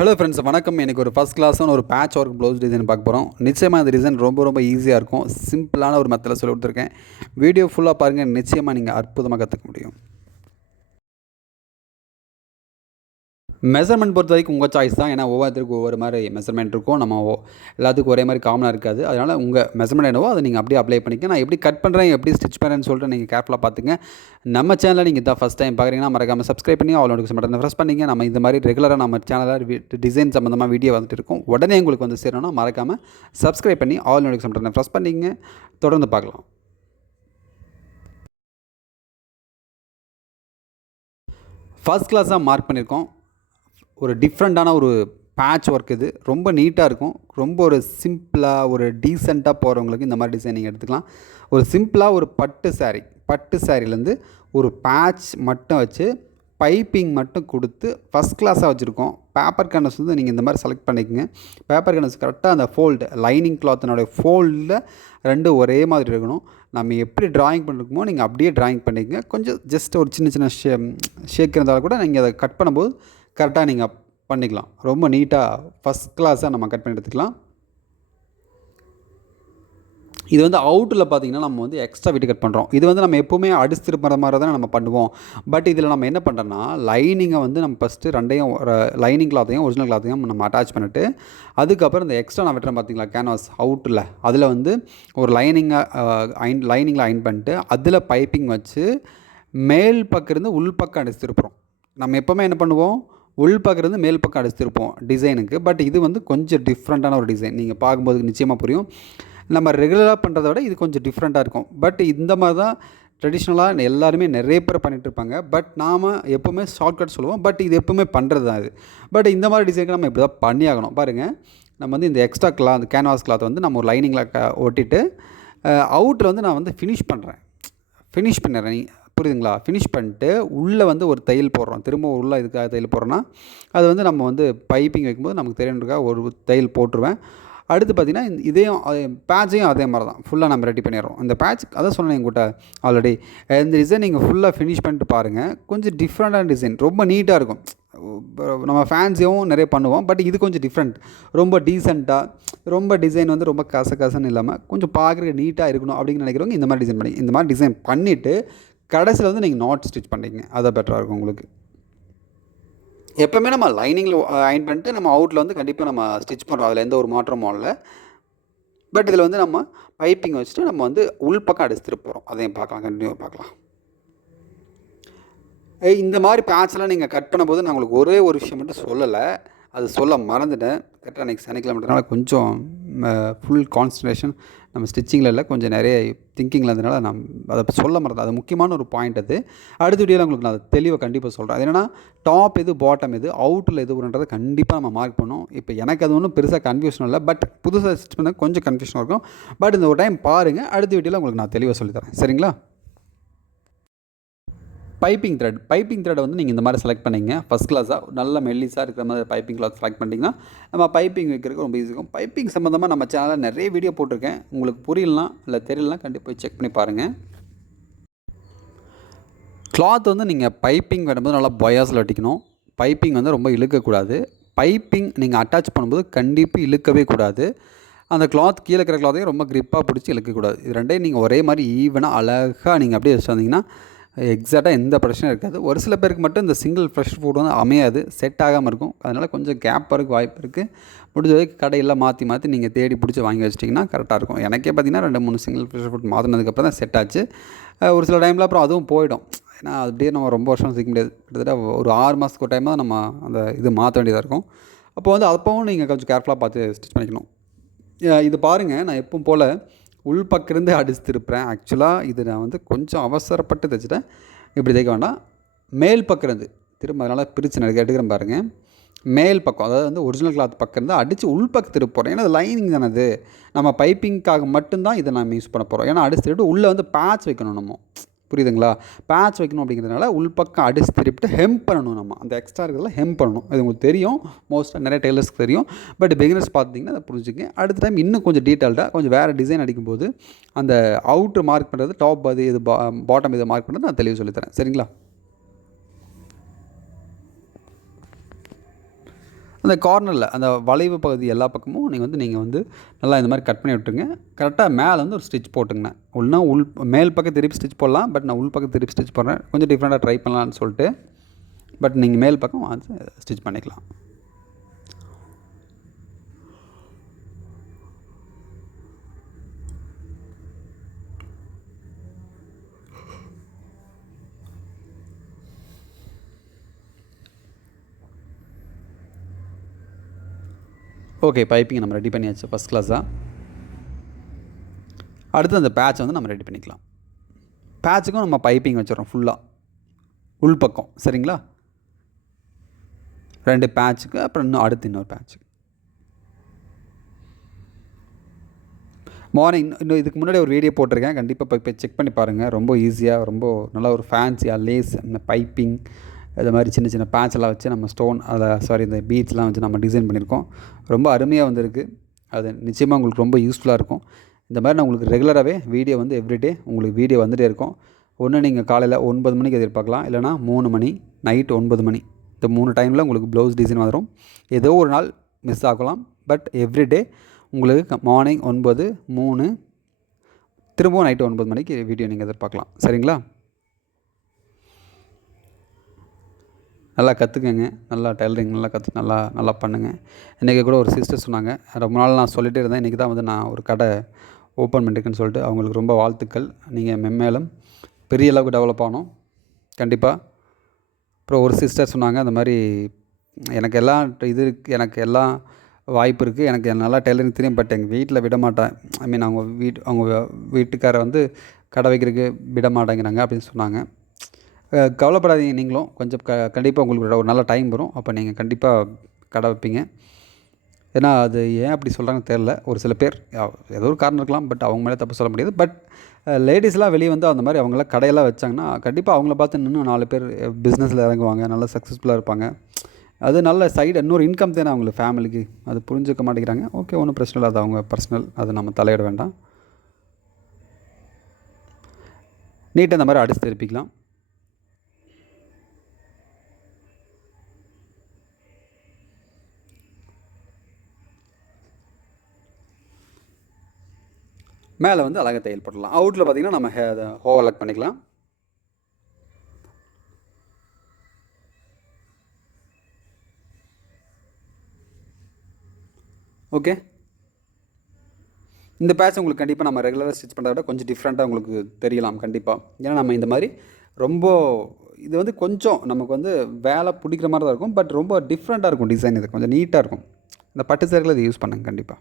Hello friends, வணக்கம். எனக்கு ஒரு ஃபஸ்ட் கிளாஸான ஒரு பேட்ச் ஒர்க் ப்ளவுஸ் டிசைன் பார்க்க போகிறோம். நிச்சயமாக இந்த டிசைன் ரொம்ப ஈஸியாக இருக்கும். சிம்பிளான ஒரு மெத்தடில் சொல்லி கொடுத்துருக்கேன். வீடியோ ஃபுல்லாக பாருங்கள். நிச்சயமாக நீங்கள் அற்புதமாக கற்றுக்க முடியும். மெஷர்மெண்ட் பொறுத்த வரைக்கும் உங்கள் சாய்ஸ் தான். ஏன்னா ஒவ்வொருத்தருக்கும் ஒவ்வொரு மாதிரி மெஷர்மெண்ட் இருக்கும். நம்ம எல்லாத்துக்கும் ஒரே மாதிரி காமனாக இருக்காது. அதனால் உங்கள் மெஷர்மெண்ட் என்னவோ அதை நீங்கள் அப்படியே அப்ளை பண்ணிக்க. நான் எப்படி கட் பண்ணுறேன், எப்படி ஸ்டிச் பண்ணுறேன்னு சொல்லிட்டு நீங்கள் கேர்ஃபுல்லாக பார்த்துங்க. நம்ம சேனலில் நீங்கள் தான் ஃபஸ்ட் டைம் பார்க்குறீங்கன்னா மறக்காமல் சப்ஸ்கிரைப் பண்ணி ஆல் நோட்டிஃபிகேஷன் பட்டனை ப்ரெஸ் பண்ணிங்க. நம்ம இந்த மாதிரி ரெகுலராக நம்ம சேனலில் டிசைன் சம்மந்தமாக வீடியோ வந்துட்டு இருக்கும். உடனே உங்களுக்கு வந்து சேரணும்னா மறக்காமல் சப்ஸ்கிரைப் பண்ணி ஆல் நோட்டிஃபிகேஷன் பட்டனை ப்ரெஸ் பண்ணிங்க. தொடர்ந்து பார்க்கலாம். ஃபஸ்ட் கிளாஸாக மார்க் பண்ணியிருக்கோம். ஒரு டிஃப்ரெண்ட்டான ஒரு பேட்ச் ஒர்க். இது ரொம்ப நீட்டாக இருக்கும். ரொம்ப ஒரு சிம்பிளாக ஒரு டீசெண்டாக போகிறவங்களுக்கு இந்த மாதிரி டிசைன் நீங்கள் எடுத்துக்கலாம். ஒரு சிம்பிளாக ஒரு பட்டு சாரிலேருந்து ஒரு பேட்ச் மட்டும் வச்சு பைப்பிங் மட்டும் கொடுத்து ஃபஸ்ட் கிளாஸாக வச்சுருக்கோம். பேப்பர் கேன்வஸ் வந்து நீங்கள் இந்த மாதிரி செலக்ட் பண்ணிக்கோங்க. பேப்பர் கேன்வஸ் கரெக்டாக அந்த ஃபோல்டு லைனிங் கிளாத்தினுடைய ஃபோல்டில் ரெண்டும் ஒரே மாதிரி இருக்கணும். நம்ம எப்படி ட்ராயிங் பண்ணிருக்கோமோ நீங்கள் அப்படியே ட்ராயிங் பண்ணிக்கங்க. கொஞ்சம் ஜஸ்ட் ஒரு சின்ன ஷேக் இருந்தாலும் கூட நீங்கள் அதை கட் பண்ணும்போது கரெக்டாக நீங்கள் பண்ணிக்கலாம். ரொம்ப நீட்டாக ஃபஸ்ட் கிளாஸாக நம்ம கட் பண்ணி எடுத்துக்கலாம். இது வந்து அவுட்டில் பார்த்திங்கன்னா நம்ம வந்து எக்ஸ்ட்ரா விட்டு கட் பண்ணுறோம். இது வந்து நம்ம எப்போவுமே அடிச்சு திருப்புற மாதிரி தான் நம்ம பண்ணுவோம். பட் இதில் நம்ம என்ன பண்ணுறோன்னா லைனிங்கை வந்து நம்ம ஃபஸ்ட்டு ரெண்டையும் லைனிங் கிளாத்தையும் ஒரிஜினல் கிளாத்தையும் நம்ம அட்டாச் பண்ணிவிட்டு அதுக்கப்புறம் இந்த எக்ஸ்ட்ரா நான் வெட்டுறேன் பார்த்திங்களா கேன்வாஸ் அவுட்டில், அதில் வந்து ஒரு லைனிங்கில் அயன் பண்ணிட்டு அதில் பைப்பிங் வச்சு மேல் பக்கம் இருந்து உள் பக்கம் அடிச்சு திருப்புறோம். நம்ம எப்போவுமே என்ன பண்ணுவோம், உள் பக்கம் மேல் பக்கம் அடிச்சிருப்போம் டிசைனுக்கு. பட் இது வந்து கொஞ்சம் டிஃப்ரெண்ட்டான ஒரு டிசைன். நீங்கள் பார்க்கும்போது நிச்சயமாக புரியும். நம்ம ரெகுலராக பண்ணுறத விட இது கொஞ்சம் டிஃப்ரெண்ட்டாக இருக்கும். பட் இந்த மாதிரி தான் ட்ரெடிஷ்னலாக எல்லாருமே நிறைய பேர் பண்ணிகிட்ருப்பாங்க. பட் நாம் எப்போவுமே ஷார்ட்கட் சொல்லுவோம். பட் இது எப்போவுமே பண்ணுறது தான் இது. பட் இந்த மாதிரி டிசைனுக்கு நம்ம இப்படி தான் பண்ணியாகணும். பாருங்கள், நம்ம வந்து இந்த எக்ஸ்ட்ரா கிளாத் கேன்வாஸ் கிளாத் வந்து நம்ம ஒரு லைனிங்கில் ஒட்டிட்டு அவுட்டில் வந்து நான் வந்து ஃபினிஷ் பண்ணிடுறேன். புரியுதுங்களா? ஃபினிஷ் பண்ணிட்டு உள்ளே வந்து ஒரு தையல் போடுறோம். திரும்ப உள்ளே இதுக்காக தையல் போடுறோன்னா அது வந்து நம்ம வந்து பைப்பிங் வைக்கும்போது நமக்கு தெரியணுக்காக ஒரு தையல் போட்டுருவேன். அடுத்து பார்த்திங்கன்னா இதையும் பேட்சையும் அதே மாதிரி தான் ஃபுல்லாக நம்ம ரெடி பண்ணிடுறோம். இந்த பேட்ச் அதான் சொன்னேன் என்கிட்ட ஆல்ரெடி. இந்த டிசைன் நீங்கள் ஃபுல்லாக ஃபினிஷ் பண்ணிட்டு பாருங்கள். கொஞ்சம் டிஃப்ரெண்ட்டான டிசைன், ரொம்ப நீட்டாக இருக்கும். நம்ம ஃபேன்ஸையும் நிறைய பண்ணுவோம். பட் இது கொஞ்சம் டிஃப்ரெண்ட், ரொம்ப டீசெண்டாக, ரொம்ப டிசைன் வந்து ரொம்ப கசன்னு இல்லாமல் கொஞ்சம் பார்க்குறதுக்கு நீட்டாக இருக்கணும் அப்படின்னு நினைக்கிறவங்க இந்த மாதிரி டிசைன் பண்ணிவிட்டு கடைசியில் வந்து நீங்கள் நாட் ஸ்டிச் பண்ணிங்க. அதை பெட்டராக இருக்கும் உங்களுக்கு. எப்போவுமே நம்ம லைனிங்கில் அயன் பண்ணிட்டு நம்ம அவுட்டில் வந்து கண்டிப்பாக நம்ம ஸ்டிச் பண்ணுறோம். அதில் எந்த ஒரு மாற்றமும் இல்லை. பட் இதில் வந்து நம்ம பைப்பிங் வச்சுட்டு நம்ம வந்து உள் பக்கம் அடிச்சுட்டு போகிறோம். அதையும் பார்க்கலாம், கண்டினியூ பார்க்கலாம். இந்த மாதிரி பேட்ச்லாம் நீங்கள் கட் பண்ணும்போது நான் உங்களுக்கு ஒரே ஒரு விஷயம் மட்டும் சொல்லலை, அது சொல்ல மறந்துட்டேன். கரெக்டாக அன்றைக்கி சனிக்கிழமைன்றனால கொஞ்சம் ஃபுல் கான்சன்ட்ரேஷன் நம்ம ஸ்டிச்சிங்கில் இல்லை, கொஞ்சம் நிறைய திங்கிங்கில் இருந்ததுனால நான் அதை சொல்ல மறந்தேன். அது முக்கியமான ஒரு பாயிண்ட். அது அடுத்த வீடியோவில் உங்களுக்கு நான் அதை தெளிவாக கண்டிப்பாக சொல்கிறேன். அது என்னென்னா டாப் எது பாட்டம் எது அவுட்டில் எது வருன்றதை கண்டிப்பாக நம்ம மார்க் பண்ணணும். இப்போ எனக்கு அது ஒன்றும் பெருசாக கன்ஃபியூஷன் இல்லை. பட் புதுசாக ஸ்டிச் பண்ண கொஞ்சம் கன்ஃபியூஷனாக இருக்கும். பட் இந்த ஒரு டைம் பாருங்கள். அடுத்த வீடியோவில் உங்களுக்கு நான் தெளிவாக சொல்லித்தரேன். சரிங்களா? பைப்பிங் த்ரெட் வந்து நீங்கள் இந்த மாதிரி செலக்ட் பண்ணிங்க. ஃபஸ்ட் கிளாஸாக நல்ல மெல்லிஸாக இருக்கிற மாதிரி பைப்பிங் கிளாத் செலக்ட் பண்ணிட்டீங்கன்னா நம்ம பைப்பிங் வைக்கிறதுக்கு ரொம்ப ஈஸி இருக்கும். பைப்பிங் சம்மந்தமாக நம்ம சேனலில் நிறைய வீடியோ போட்டிருக்கேன். உங்களுக்கு புரியலாம் இல்லை தெரியலாம், கண்டிப்பாக போய் செக் பண்ணி பாருங்கள். கிளாத் வந்து நீங்கள் பைப்பிங் வெட்டும்போது நல்லா பயாஸில் வெட்டிக்கணும். பைப்பிங் வந்து ரொம்ப இழுக்கக்கூடாது. பைப்பிங் நீங்கள் அட்டாச் பண்ணும்போது கண்டிப்பாக இழுக்கவே கூடாது. அந்த கிளாத் கீழே இருக்கிற கிளாத்தையும் ரொம்ப க்ரிப்பாக பிடிச்சி இழுக்கக்கூடாது. இது ரெண்டையும் நீங்கள் ஒரே மாதிரி ஈவனாக அழகாக நீங்கள் அப்படியே வச்சு வந்தீங்கன்னா எக்ஸாக்டாக எந்த பிரச்சனையும் இருக்காது. ஒரு சில பேருக்கு மட்டும் இந்த சிங்கிள் ஃப்ரெஷ் ஃபுட் வந்து அமையாது, செட் ஆகாமல் இருக்கும். அதனால் கொஞ்சம் கேப் வரக்கு வாய்ப்பு இருக்குது. முடிஞ்ச வரைக்கும் கடையில் மாற்றி நீங்கள் தேடி பிடிச்சி வாங்கி வச்சிட்டிங்கன்னா கரெக்டாக இருக்கும். எனக்கே பார்த்திங்கன்னா 2-3 சிங்கிள் ஃப்ரெஷ் ஃபுட் மாற்றினதுக்கப்புறம் தான் செட் ஆச்சு. ஒரு சில டைமில் அப்புறம் அதுவும் போயிடும். ஏன்னா அப்படியே நம்ம ரொம்ப வருஷம் சிக்க முடியாது. கிட்டத்தட்ட ஒரு 6 மாதத்துக்கு ஒரு டைம் தான் நம்ம அந்த இது மாற்ற வேண்டியதாக இருக்கும். அப்போ வந்து அப்போவும் நீங்கள் கொஞ்சம் கேர்ஃபுல்லாக பார்த்து ஸ்டிச் பண்ணிக்கணும். இது பாருங்கள், நான் எப்பவும் போல் உள் பக்கிருந்து அடிச்சு திருப்புறேன். ஆக்சுவலாக இது நான் வந்து கொஞ்சம் அவசரப்பட்டு தைச்சிட்டேன். இப்படி தைக்க வேண்டாம். மேல் பக்கிருந்து திரும்ப அதனால் பிரித்து எடுக்கிறேன் பாருங்கள். மேல் பக்கம், அதாவது வந்து ஒரிஜினல் கிளாத் பக்கம் இருந்து அடித்து உள் பக்கம் திருப்ப போகிறேன். ஏன்னா அது லைனிங் தானே, அது நம்ம பைப்பிங்காக மட்டும்தான் இதை நம்ம யூஸ் பண்ண போகிறோம். ஏன்னா அடிச்சு திருப்பிட்டு உள்ளே வந்து பேட்ச் வைக்கணும் நம்ம. புரியுதுங்களா? பேட்ச் வைக்கணும் அப்படிங்கிறதுனால உள் பக்கம் அடிச்சு திருப்பிட்டு ஹெம்ப் பண்ணணும். நம்ம அந்த எக்ஸ்ட்ரா இருக்கிறதுல ஹெம்ப் பண்ணணும். இது உங்களுக்கு தெரியும், மோஸ்ட்டாக நிறைய டெய்லர்ஸ்க்கு தெரியும். பட் பிகினர்ஸ் பார்த்தீங்கன்னா அதை புரிஞ்சுக்கங்க. அடுத்த டைம் இன்னும் கொஞ்சம் டீட்டெயில்டாக கொஞ்சம் வேறு டிசைன் அடிக்கும்போது அந்த அவுட்ரு மார்க் பண்ணுறது, டாப் அது இது பாட்டம் இதை மார்க் பண்ணுறது நான் தெளிவாக சொல்லித்தரேன். சரிங்களா? அந்த கார்னரில் அந்த வளைவு பகுதி எல்லா பக்கமும் நீங்கள் வந்து நல்லா இந்த மாதிரி கட் பண்ணி விட்டுருங்க. கரெக்டாக மேலே வந்து ஒரு ஸ்டிச் போட்டுங்கண்ணே. மேல் பக்கம் திருப்பி ஸ்டிச் போடலாம். பட் நான் உள் பக்கம் திருப்பி ஸ்டிச் போடுறேன். கொஞ்சம் டிஃப்ரெண்ட்டாக ட்ரை பண்ணலான்னு சொல்லிட்டு. பட் நீங்கள் மேல் பக்கம் வந்து ஸ்டிச் பண்ணிக்கலாம். ஓகே, பைப்பிங் நம்ம ரெடி பண்ணியாச்சு ஃபஸ்ட் கிளாஸாக. அடுத்து அந்த பேட்ச் வந்து நம்ம ரெடி பண்ணிக்கலாம். பேட்சுக்கும் நம்ம பைப்பிங் வச்சிடறோம் ஃபுல்லாக உள் பக்கம். சரிங்களா? 2 பேட்சுக்கு, அப்புறம் இன்னொரு பேட்சுக்கு. மார்னிங் இன்னும் இதுக்கு முன்னாடி ஒரு வீடியோ போட்டிருக்கேன். கண்டிப்பாக போய் செக் பண்ணி பாருங்கள். ரொம்ப ஈஸியாக, ரொம்ப நல்லா ஒரு ஃபேன்சியாக லேஸ், இந்த பைப்பிங், இது மாதிரி சின்ன சின்ன பேட்செல்லாம் வச்சு நம்ம இந்த பீட்ஸ்லாம் வச்சு நம்ம டிசைன் பண்ணியிருக்கோம். ரொம்ப அருமையாக வந்திருக்கு. அது நிச்சயமாக உங்களுக்கு ரொம்ப யூஸ்ஃபுல்லாக இருக்கும். இந்த மாதிரி நான் உங்களுக்கு ரெகுலராகவே வீடியோ வந்து எவ்ரிடே உங்களுக்கு வீடியோ வந்துகிட்டே இருக்கும். ஒன்று நீங்கள் காலையில் 9 மணிக்கு எதிர்பார்க்கலாம், இல்லைனா 3 மணி, நைட் 9 மணி. இந்த 3 டைமில் உங்களுக்கு ப்ளவுஸ் டிசைன் வரும். ஏதோ ஒரு நாள் மிஸ் ஆகலாம். பட் எவ்ரிடே உங்களுக்கு மார்னிங் 9, 3, திரும்பவும் நைட்டு 9 மணிக்கு வீடியோ நீங்கள் எதிர்பார்க்கலாம். சரிங்களா? நல்லா கற்றுக்கங்க. நல்லா டெய்லரிங் நல்லா நல்லா பண்ணுங்கள். இன்றைக்கி கூட ஒரு சிஸ்டர் சொன்னாங்க, ரொம்ப நாள் நான் சொல்லிகிட்டே இருந்தேன், இன்றைக்கி தான் வந்து நான் ஒரு கடை ஓப்பன் பண்ணியிருக்கேன்னு சொல்லிட்டு. அவங்களுக்கு ரொம்ப வாழ்த்துக்கள். நீங்கள் மென்மேலும் பெரிய அளவுக்கு டெவலப் ஆகணும் கண்டிப்பாக. அப்புறம் ஒரு சிஸ்டர் சொன்னாங்க, அந்த மாதிரி எனக்கு எல்லாம் வாய்ப்பு இருக்குது, எனக்கு நல்லா டெய்லரிங் தெரியும், பட் எங்கள் வீட்டில் விட மாட்டேன். அவங்க வீட்டுக்காரை வந்து கடை வைக்கிறதுக்கு விட மாட்டேங்கிறாங்க அப்படின்னு சொன்னாங்க. கவலைப்படாதீங்க. நீங்களும் கொஞ்சம் கண்டிப்பாக உங்களுக்கு ஒரு நல்ல டைம் வரும். அப்போ நீங்கள் கண்டிப்பாக கடை வைப்பீங்க. ஏன்னா அது ஏன் அப்படி சொல்கிறாங்கன்னு தெரில. ஒரு சில பேர் ஏதோ ஒரு காரணம் இருக்கலாம், பட் அவங்க மேலே தப்பு சொல்ல முடியாது. பட் லேடிஸ்லாம் வெளியே வந்து அந்த மாதிரி அவங்களாம் கடையெல்லாம் வச்சாங்கன்னா கண்டிப்பாக அவங்கள பார்த்து இன்னும் 4 பேர் பிஸ்னஸில் இறங்குவாங்க, நல்லா சக்ஸஸ்ஃபுல்லாக இருப்பாங்க. அது நல்ல சைடு இன்னொரு இன்கம் தானே அவங்களுக்கு, ஃபேமிலிக்கு. அது புரிஞ்சுக்க மாட்டேங்கிறாங்க. ஓகே, ஒன்றும் பிரச்சனை இல்லை. அது அவங்க பர்சனல், அது நம்ம தலையிட வேண்டாம். நீட்டாக இந்த மாதிரி அடித்து திருப்பிக்கலாம். மேலே வந்து அழகாக தையல் போடலாம். அவுட்டில் பார்த்திங்கன்னா நம்ம ஓவர்லாக் பண்ணிக்கலாம். ஓகே, இந்த பேட்ச் உங்களுக்கு கண்டிப்பாக நம்ம ரெகுலராக ஸ்டிச் பண்ணுறத விட கொஞ்சம் டிஃப்ரெண்ட்டாக உங்களுக்கு தெரியலாம் கண்டிப்பாக. ஏன்னா நம்ம இந்த மாதிரி ரொம்ப இது வந்து கொஞ்சம் நமக்கு வந்து வேலை பிடிக்கிற மாதிரி தான் இருக்கும். பட் ரொம்ப டிஃப்ரெண்ட்டாக இருக்கும் டிசைன். இது கொஞ்சம் நீட்டாக இருக்கும். இந்த பட்டு சேரில் இதை யூஸ் பண்ணுங்க கண்டிப்பாக.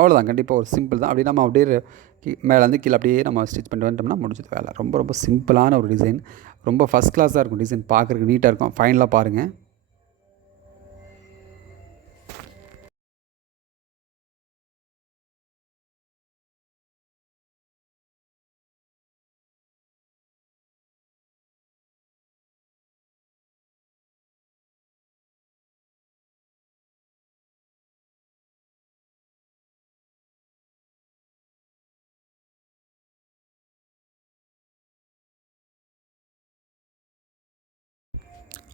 அவ்வளோதான், கண்டிப்பாக ஒரு சிம்பிள் தான். அப்படி நம்ம அப்படியே மேலேருந்து கீழே அப்படியே நம்ம ஸ்டிச் பண்ணிட்டு வந்துட்டோம்னா முடிஞ்சது வேலை. ரொம்ப ரொம்ப சிம்பிளான ஒரு டிசைன். ரொம்ப ஃபஸ்ட் கிளாஸாக இருக்கும் டிசைன். பார்க்குறதுக்கு நீட்டாக இருக்கும். ஃபைனலாக பாருங்கள்.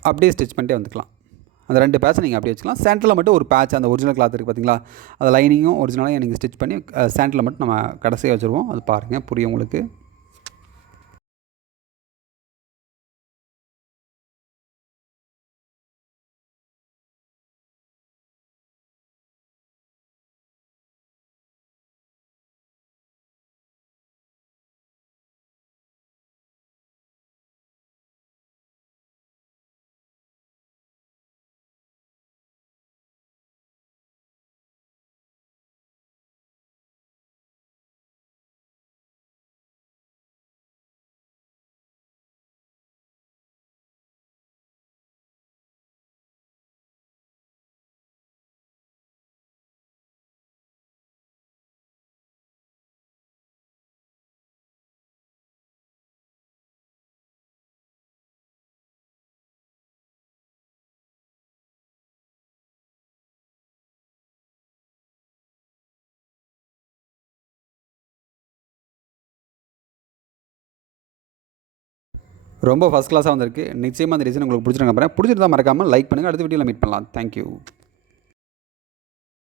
அப்படியே ஸ்டிச் பண்ணிட்டே வந்துக்கலாம். அந்த 2 பேட்சை நீங்கள் அப்படியே வச்சுக்கலாம். சென்டரில் மட்டும் ஒரு பேட்ச், அந்த ஒரிஜினல் கிளாத் இருக்குது பார்த்தீங்களா, அந்த லைனிங்கும் ஒரிஜினலாக நீங்கள் ஸ்டிச் பண்ணி சென்டரில் மட்டும் நம்ம கடைசியாக வச்சுருவோம். அது பாருங்கள், புரியும் உங்களுக்கு. ரொம்ப ஃபஸ்ட் கிளாஸாக வந்திருக்கு. நிச்சயமாக அந்த டிசைன் உங்களுக்கு பிடிச்சிருங்க. பிடிச்சிருந்தா மறக்காமல் லைக் பண்ணுங்கள். அடுத்த வீடியோவில் மீட் பண்ணலாம். தேங்க்யூ.